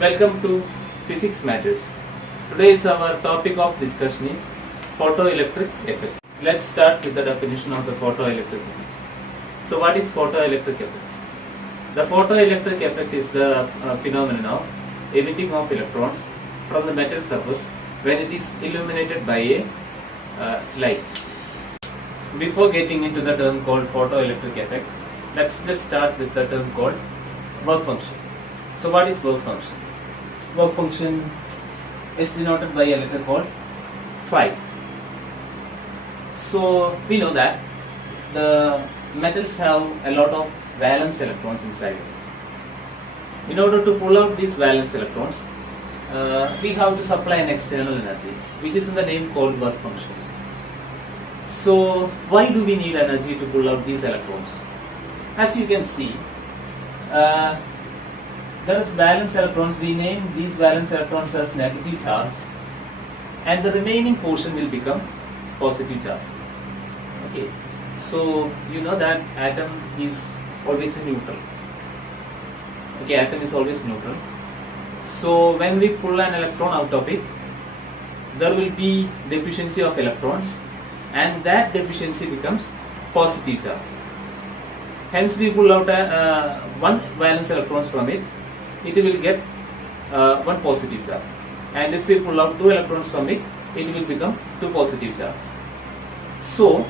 Welcome to Physics Matters. Today's our topic of discussion is photoelectric effect. Let's start with the definition of the photoelectric effect. So what is photoelectric effect? The photoelectric effect is the phenomenon of emitting of electrons from the metal surface when it is illuminated by a light. Before getting into the term called photoelectric effect, let's just start with the term called work function. So what is work function? Work function is denoted by a letter called phi. So we know that the metals have a lot of valence electrons inside it. In order to pull out these valence electrons, we have to supply an external energy, which is in the name called work function. So why do we need energy to pull out these electrons? As you can see, there is valence electrons. We name these valence electrons as negative charge, and the remaining portion will become positive charge. Okay, so you know that atom is always a neutral. Okay, atom is always neutral. So when we pull an electron out of it, there will be deficiency of electrons, and that deficiency becomes positive charge. Hence we pull out one valence electrons from it, it will get one positive charge, and if we pull out two electrons from it, it will become two positive charge. So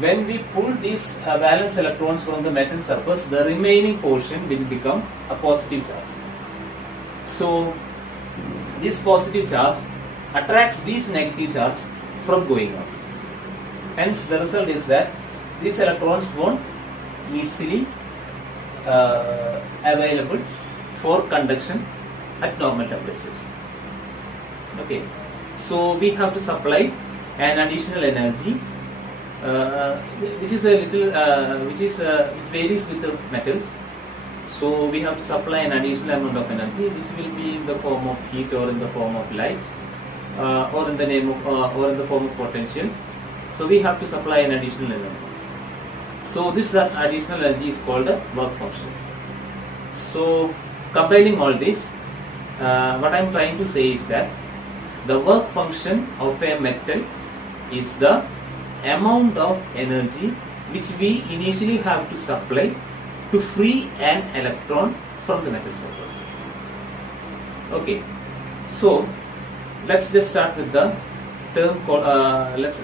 when we pull these valence electrons from the metal surface, the remaining portion will become a positive charge. So this positive charge attracts these negative charge from going out. Hence the result is that these electrons won't easily available for conduction at normal temperatures. Okay, so we have to supply an additional energy, which is a little, which varies with the metals. So we have to supply an additional amount of energy, which will be in the form of heat or in the form of light, or in the name of, or in the form of potential. So we have to supply an additional energy. So this additional energy is called a work function. So compiling all this, what I am trying to say is that the work function of a metal is the amount of energy which we initially have to supply to free an electron from the metal surface. Okay, so let's just start with the term called, let's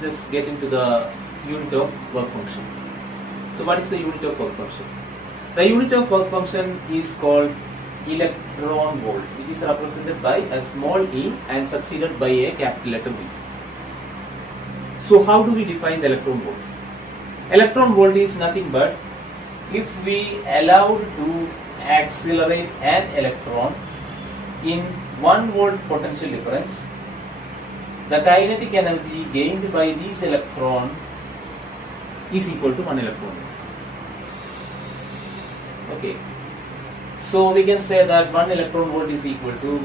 just get into the unit of work function. So what is the unit of work function? The unit of work function is called electron volt, which is represented by a small e and succeeded by a capital letter V. So how do we define the electron volt? Electron volt is nothing but if we allow to accelerate an electron in 1 volt potential difference, the kinetic energy gained by this electron is equal to 1 electron volt. Okay, so we can say that 1 electron volt is equal to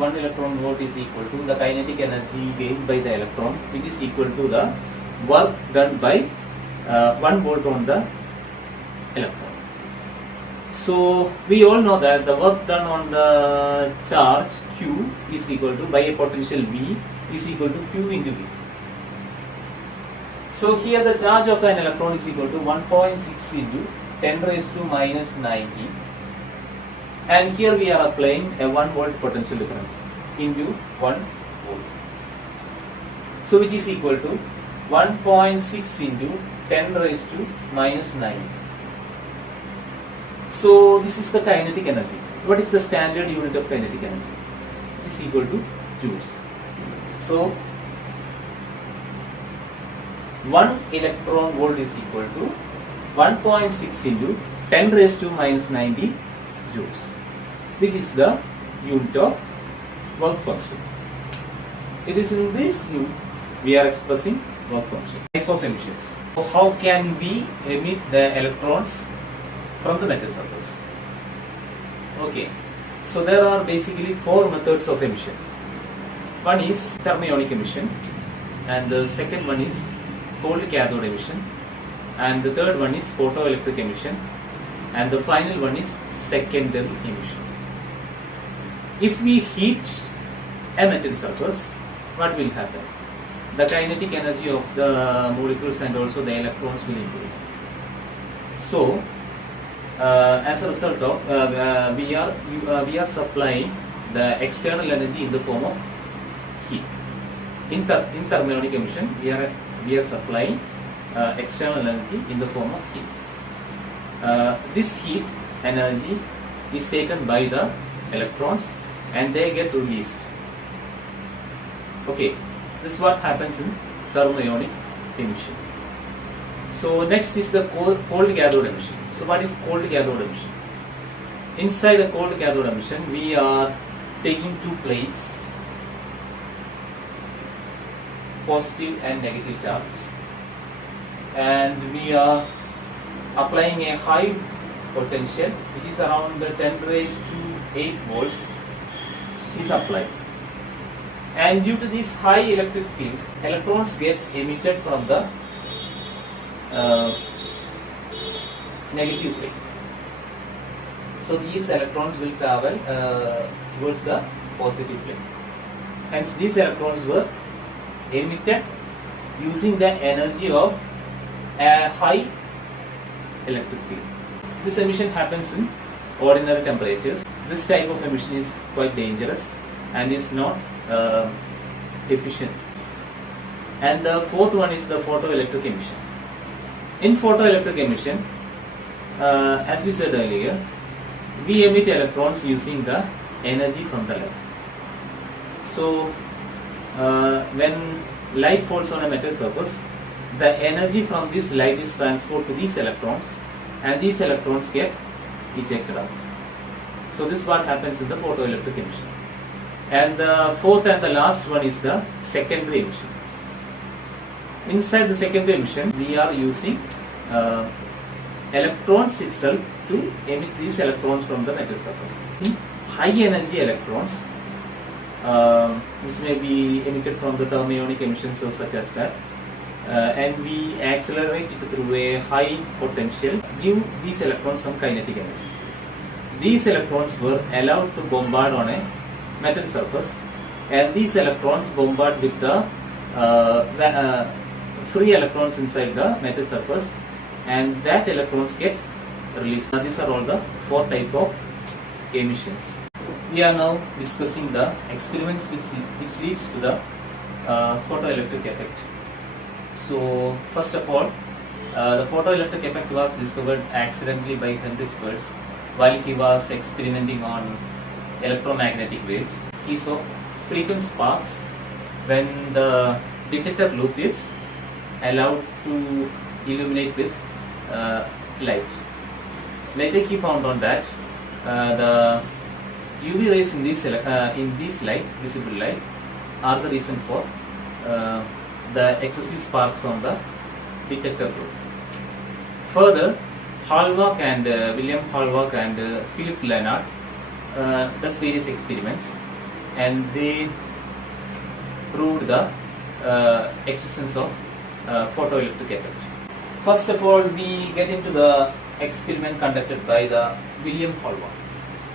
the kinetic energy gained by the electron, which is equal to the work done by 1 volt on the electron. So we all know that the work done on the charge Q is equal to, by a potential V, is equal to Q into V. So here the charge of an electron is equal to 1.6 into 10 raised to minus 90, and here we are applying a 1 volt potential difference into 1 volt. So which is equal to 1.6 into 10 raised to minus 9. So this is the kinetic energy. What is the standard unit of kinetic energy? It is equal to joules. So 1 electron volt is equal to 1.6 into 10 raised to minus 90 joules. This is the unit of work function. It is in this unit we are expressing work function. Type of emissions. So how can we emit the electrons from the metal surface? Okay, so there are basically 4 methods of emission. One is thermionic emission, and the second one is cold cathode emission, and the third one is photoelectric emission, and the final one is secondary emission. if we heat a metal surface, what will happen? The kinetic energy of the molecules and also the electrons will increase. So, as a result of we are supplying the external energy in the form of heat. In thermionic emission, we are supplying external energy in the form of heat. This heat energy is taken by the electrons and they get released. Okay, this is what happens in thermionic emission. So next is the cold cathode emission. So what is cold cathode emission? Inside the cold cathode emission, we are taking two plates, positive and negative charge, and we are applying a high potential which is around 10 raised to 8 volts is applied. And due to this high electric field, electrons get emitted from the negative plate. So these electrons will travel towards the positive plate. Hence these electrons were emitted using the energy of a high electric field. This emission happens in ordinary temperatures. This type of emission is quite dangerous and is not efficient. And the fourth one is the photoelectric emission. In photoelectric emission, as we said earlier, we emit electrons using the energy from the light. So when light falls on a metal surface, the energy from this light is transferred to these electrons and these electrons get ejected out. So this is what happens in the photoelectric emission. And the fourth and the last one is the secondary emission. Inside the secondary emission, we are using electrons itself to emit these electrons from the metal surface. High energy electrons, which may be emitted from the thermionic emissions or such as that, and we accelerate it through a high potential, give these electrons some kinetic energy. These electrons were allowed to bombard on a metal surface, and these electrons bombard with the free electrons inside the metal surface, and that electrons get released. Now, these are all the four types of emissions. We are now discussing the experiments which leads to the photoelectric effect. So first of all, the photoelectric effect was discovered accidentally by Heinrich Hertz while he was experimenting on electromagnetic waves. He saw frequent sparks when the detector loop is allowed to illuminate with light. Later he found out that the UV rays in this light, visible light, are the reason for the excessive sparks on the detector loop. Further, Hallmark and William Hallmark and Philip Leonard does various experiments, and they proved the existence of photoelectric effect. First of all, we get into the experiment conducted by the William Hallmark.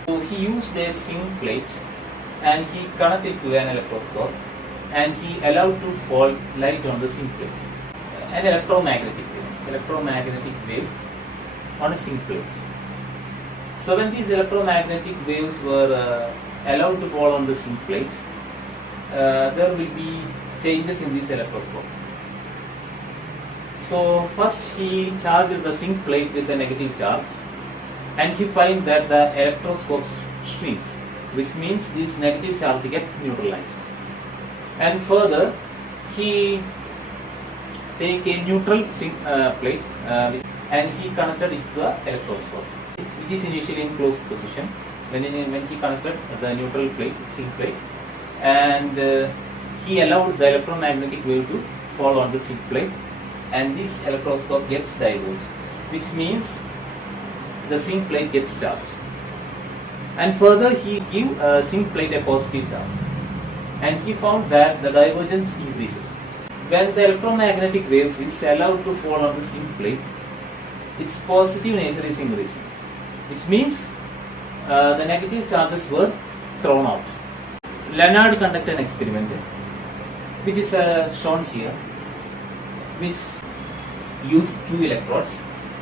So he used a zinc plate and he connected to an electroscope, and he allowed to fall light on the zinc plate, an electromagnetic wave on a zinc plate. So when these electromagnetic waves were allowed to fall on the zinc plate, there will be changes in this electroscope. So first he charged the zinc plate with a negative charge, and he find that the electroscope shrinks, which means this negative charge get neutralized. And further, he take a neutral zinc plate and he connected it to the electroscope, which is initially in closed position. When he connected the neutral plate, zinc plate, and he allowed the electromagnetic wave to fall on the zinc plate, and this electroscope gets diverged, which means the zinc plate gets charged. And further, he give zinc plate a positive charge, and he found that the divergence increases. When the electromagnetic waves is allowed to fall on the zinc plate, its positive nature is increasing, which means the negative charges were thrown out. Leonard conducted an experiment which is shown here, which used two electrodes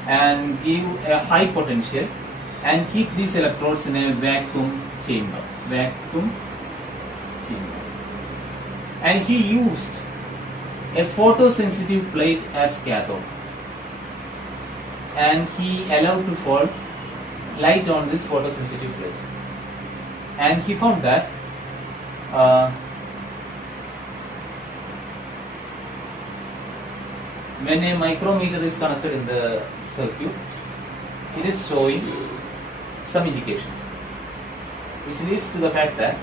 and give a high potential and keep these electrodes in a vacuum chamber. And he used a photosensitive plate as cathode, and he allowed to fall light on this photosensitive plate, and he found that when a micrometer is connected in the circuit, it is showing some indications, which leads to the fact that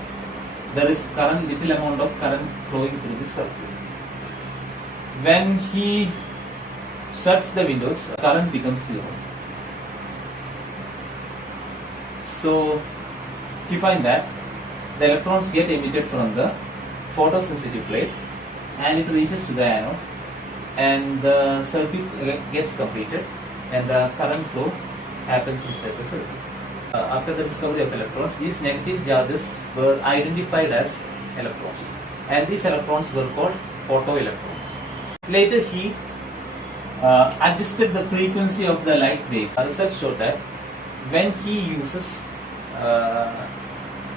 there is little amount of current flowing through this circuit. When he shuts the windows, current becomes zero. So he finds that the electrons get emitted from the photosensitive plate and it reaches to the anode, and the circuit gets completed and the current flow happens inside the circuit. After the discovery of electrons, these negative charges were identified as electrons, and these electrons were called photoelectrons. Later he adjusted the frequency of the light waves. Research showed that when he uses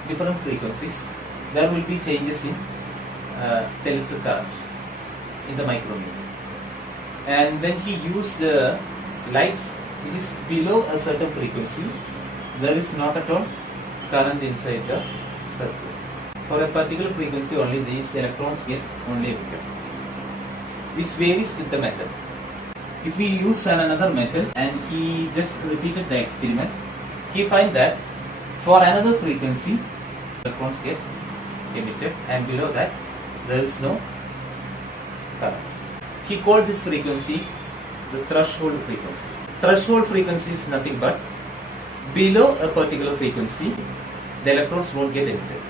different frequencies, there will be changes in the electric current in the micrometer. And when he used lights which is below a certain frequency, there is not at all current inside the circuit. For a particular frequency only, these electrons get only emitted, which varies with the metal. If we use another metal and he just repeated the experiment, he finds that for another frequency, electrons get emitted, and below that there is no current. He called this frequency the threshold frequency. Threshold frequency is nothing but below a particular frequency, the electrons won't get emitted.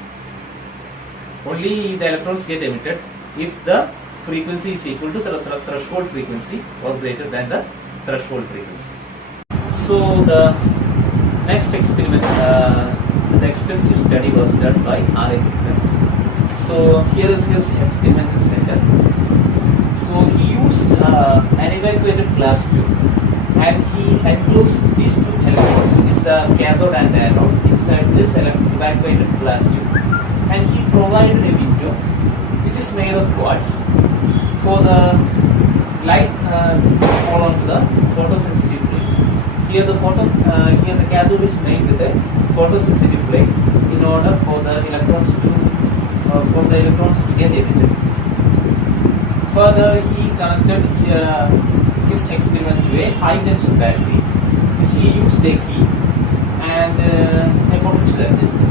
Only the electrons get emitted if the frequency is equal to the threshold frequency or greater than the threshold frequency. So the next experiment, the extensive study was done by R.A. Krishnan. So here is his experimental center. So he used an evacuated glass tube, and he enclosed these two electrodes, which is the cathode and the anode, inside this evacuated glass tube, and he provided a window which is made of quartz for the light to fall onto the photosensitive plate. Here the cathode is made with a photosensitive plate in order for the electrons to get emitted. Further, he connected his experiment to a high tension battery, which he used a key and a potential adjuster.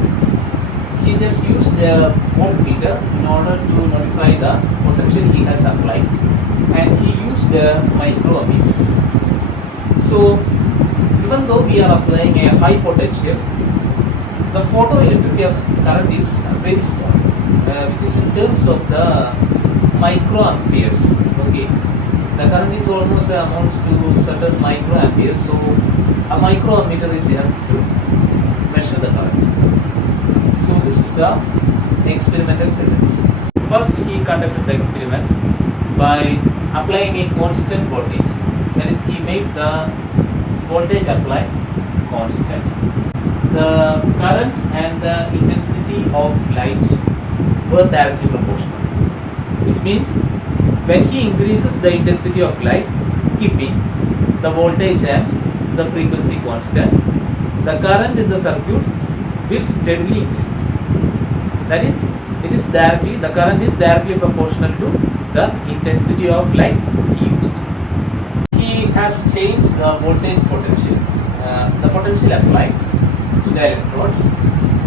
He just used the voltmeter in order to notify the potential he has applied, and he used the micrometer. So even though we are applying a high potential, the photoelectric current is very small, which is in terms of the microamperes. Okay, the current is almost amounts to certain microamperes, so a micrometer is enough to measure the current. So this is the experimental setup. First, he conducted the experiment by applying a constant voltage. That is, he made the voltage applied constant. The current and the intensity of light were directly proportional. It means when he increases the intensity of light, keeping the voltage and the frequency constant, the current in the circuit will steadily increase. That is, the current is directly proportional to the intensity of light used. He has changed the voltage potential, the potential applied to the electrodes,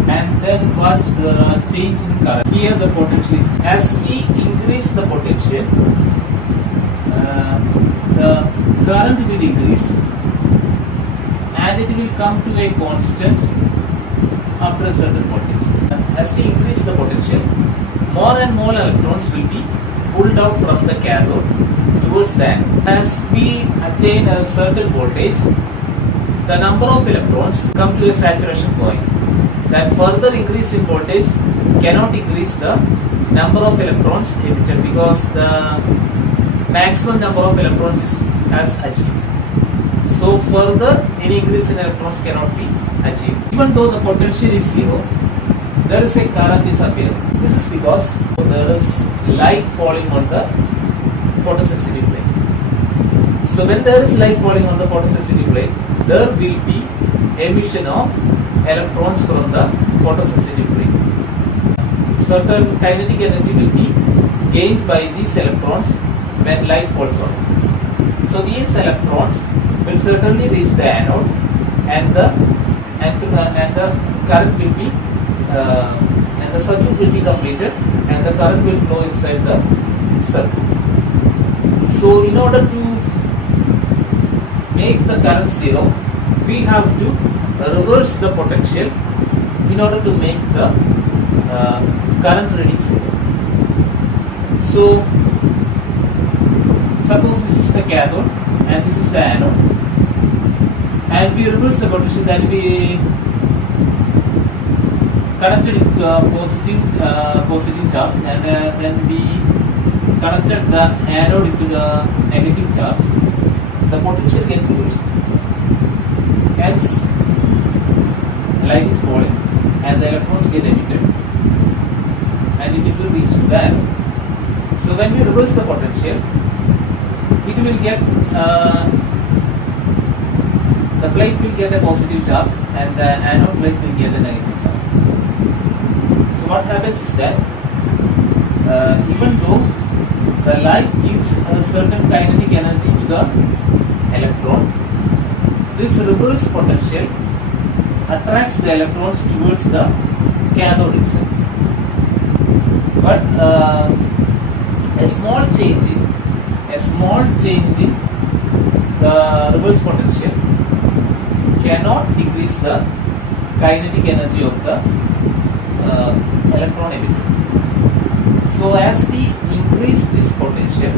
and then watch the change in current. Here the potential is, as he increases the potential, the current will increase and it will come to a constant after a certain voltage. As we increase the potential, more and more electrons will be pulled out from the cathode towards the anode. As we attain a certain voltage, the number of electrons come to a saturation point, that further increase in voltage cannot increase the number of electrons emitted because the maximum number of electrons is as achieved. So further any increase in electrons cannot be achieved. Even though the potential is zero, there is a current is appearing. This is because there is light falling on the photosensitive plate. So when there is light falling on the photosensitive plate, there will be emission of electrons from the photosensitive plate. Certain kinetic energy will be gained by these electrons when light falls on it. So these electrons will certainly reach the anode, and the current will be and the circuit will be completed, and the current will flow inside the circuit. So in order to make the current zero, we have to reverse the potential in order to make the current reading zero. So suppose this is the cathode and this is the anode, and we reverse the potential, that we connected it to positive charge, and then we connected the anode into the negative charge. The potential gets reversed. Hence, light is falling and the electrons get emitted, and it will reach to the anode. So when we reverse the potential, it will get the plate will get a positive charge and the anode plate will get a negative charge. So what happens is that even though the light gives a certain kinetic energy to the electron, this reverse potential attracts the electrons towards the cathode itself. But a small change in the reverse potential cannot decrease the kinetic energy of the electron emitted. So as we increase this potential,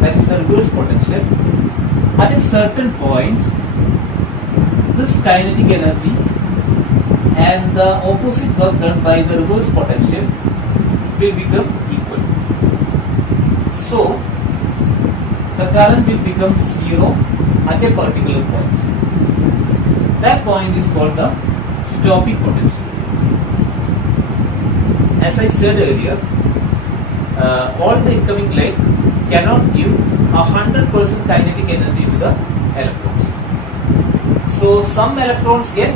that is the reverse potential, at a certain point, this kinetic energy and the opposite work done by the reverse potential will become equal. So the current will become zero at a particular point. That point is called the stopping potential. As I said earlier, all the incoming light cannot give 100% kinetic energy to the electrons. So some electrons get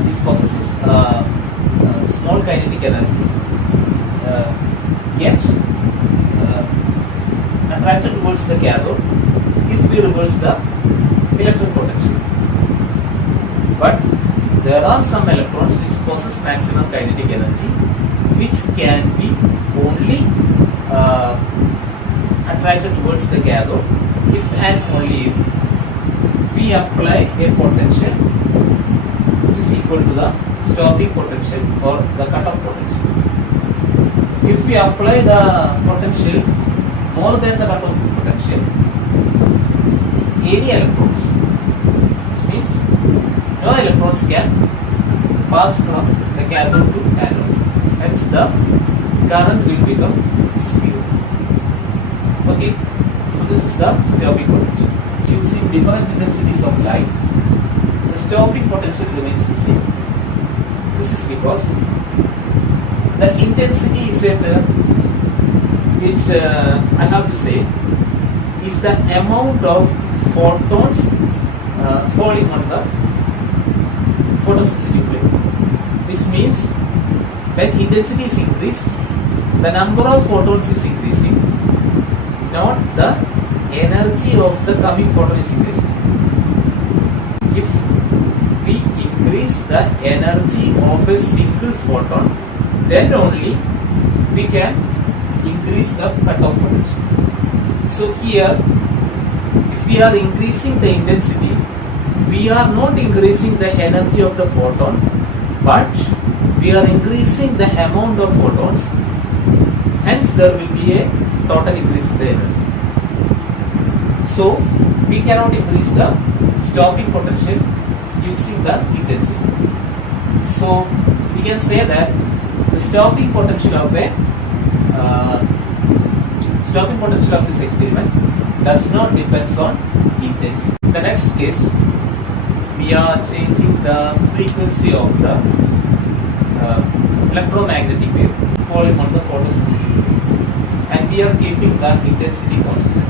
which possesses small kinetic energy get attracted towards the cathode if we reverse the electric potential. But there are some electrons which possess maximum kinetic energy, which can be only attracted towards the cathode if and only if we apply a potential which is equal to the stopping potential or the cutoff potential. If we apply the potential more than the cutoff potential, any electrons, which means no electrons can pass from the cathode to anode. Hence the current will become zero. Okay, so this is the stopping potential. Using different intensities of light, the stopping potential remains the same. This is because the intensity is a term which I have to say is the amount of photons falling on the photosensitive plate. Which means when intensity is increased, the number of photons is increasing, not the energy of the coming photon is increasing. If we increase the energy of a single photon, then only we can increase the cutoff potential. So here, if we are increasing the intensity, we are not increasing the energy of the photon, but we are increasing the amount of photons. Hence there will be a total increase in the energy. So we cannot increase the stopping potential using the intensity. So we can say that the stopping potential of this experiment does not depend on intensity. In the next case, we are changing the frequency of the electromagnetic wave falling on the photosensitivity wave, and we are keeping the intensity constant,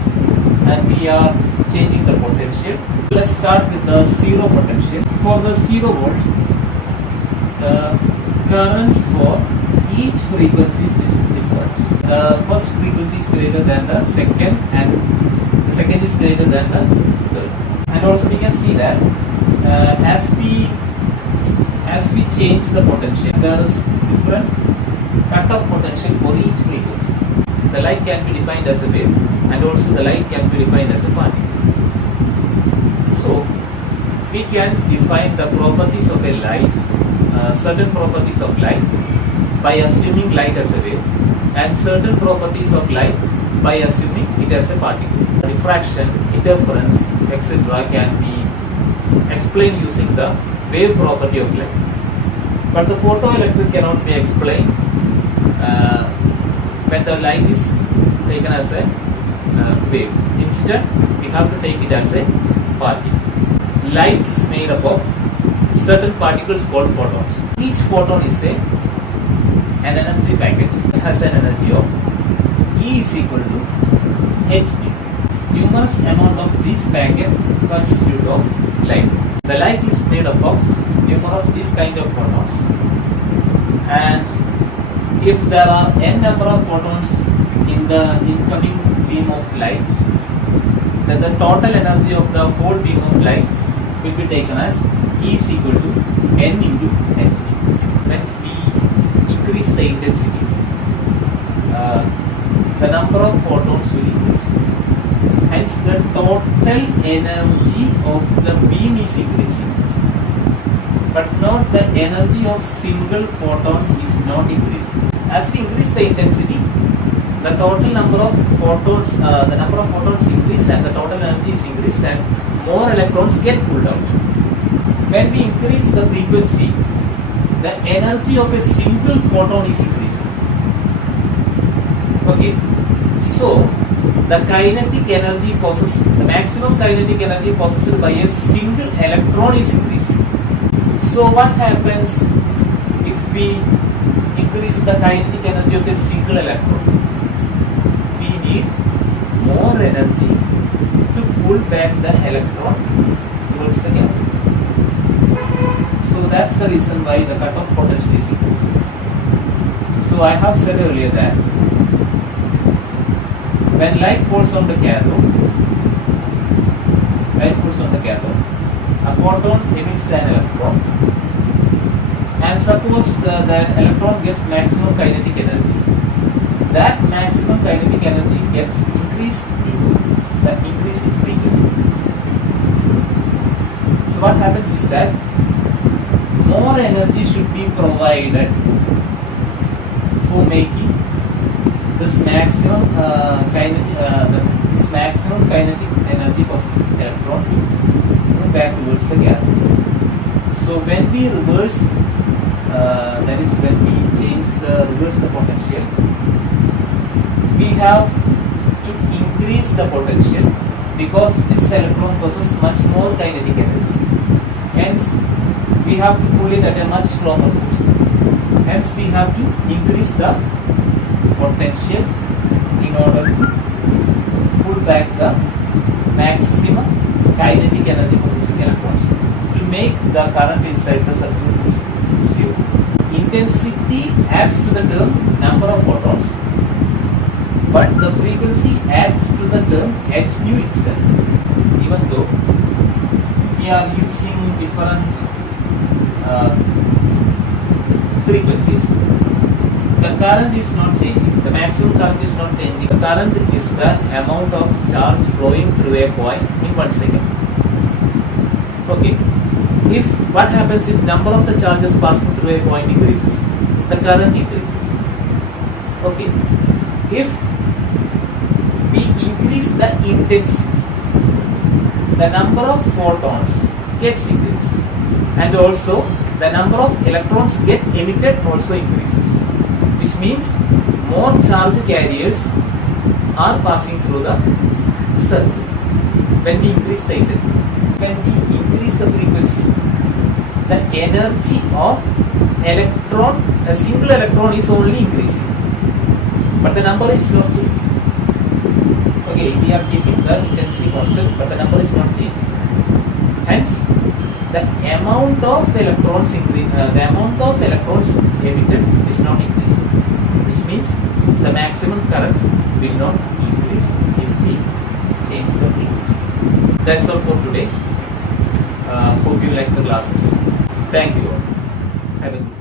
and we are changing the potential. Let's start with the zero potential. For the 0 volt, the current for each frequency is different. The first frequency is greater than the second, and the second is greater than the third. And also we can see that as we change the potential, there is different cutoff potential for each frequency. The light can be defined as a wave, and also the light can be defined as a particle. So we can define the properties of a light, certain properties of light, by assuming light as a wave, and certain properties of light by assuming it as a particle. Diffraction, interference, etc. can be explained using the wave property of light. But the photoelectric cannot be explained when the light is taken as a wave. Instead, we have to take it as a particle. Light is made up of certain particles called photons. Each photon is an energy packet. It has an energy of E is equal to hν. Numerous amount of this packet constitute of light. The light is made up of numerous this kind of photons, and if there are n number of photons in the incoming beam of light, then the total energy of the whole beam of light will be taken as E is equal to n into hν. When we increase the intensity, the number of photons will increase. Hence, the total energy of the beam is increasing, but not the energy of single photon is not increasing. As we increase the intensity, the total number of photons, increase, and the total energy is increased, and more electrons get pulled out. When we increase the frequency, the energy of a single photon is increasing. Okay, so the kinetic energy possessed, the maximum kinetic energy possessed by a single electron is increasing. So what happens if we increase the kinetic energy of a single electron? We need more energy to pull back the electron towards the gap. So that's the reason why the cutoff potential is increasing. So I have said earlier that when light falls on the cathode, a photon emits an electron, and suppose the electron gets maximum kinetic energy. That maximum kinetic energy gets increased due to the increase in frequency. So what happens is that more energy should be provided for making this maximum kinetic energy possessed electron to move back towards the cathode. So when we reverse, that is when we reverse the potential, we have to increase the potential because this electron possesses much more kinetic energy. Hence, we have to pull it at a much stronger force. Hence, we have to increase the potential in order to pull back the maximum kinetic energy possessing electrons to make the current inside the circuit zero. Intensity adds to the term number of photons, but the frequency adds to the term hν itself. Even though we are using different frequencies, the current is not changing. The maximum current is not changing. The current is the amount of charge flowing through a point in 1 second. Okay. If what happens if number of the charges passing through a point increases, the current increases. Okay. If we increase the intensity, the number of photons gets increased, and also the number of electrons get emitted also increases. This means more charge carriers are passing through the circuit when we increase the intensity. When we increase the frequency, the energy of electron, a single electron is only increasing, but the number is not changing. Okay, we are keeping the intensity constant, but the number is not changing. Hence, the amount of electrons emitted is not increasing. This means the maximum current will not increase if we change the frequency. That's all for today. Hope you like the classes. Thank you all. Have a good day.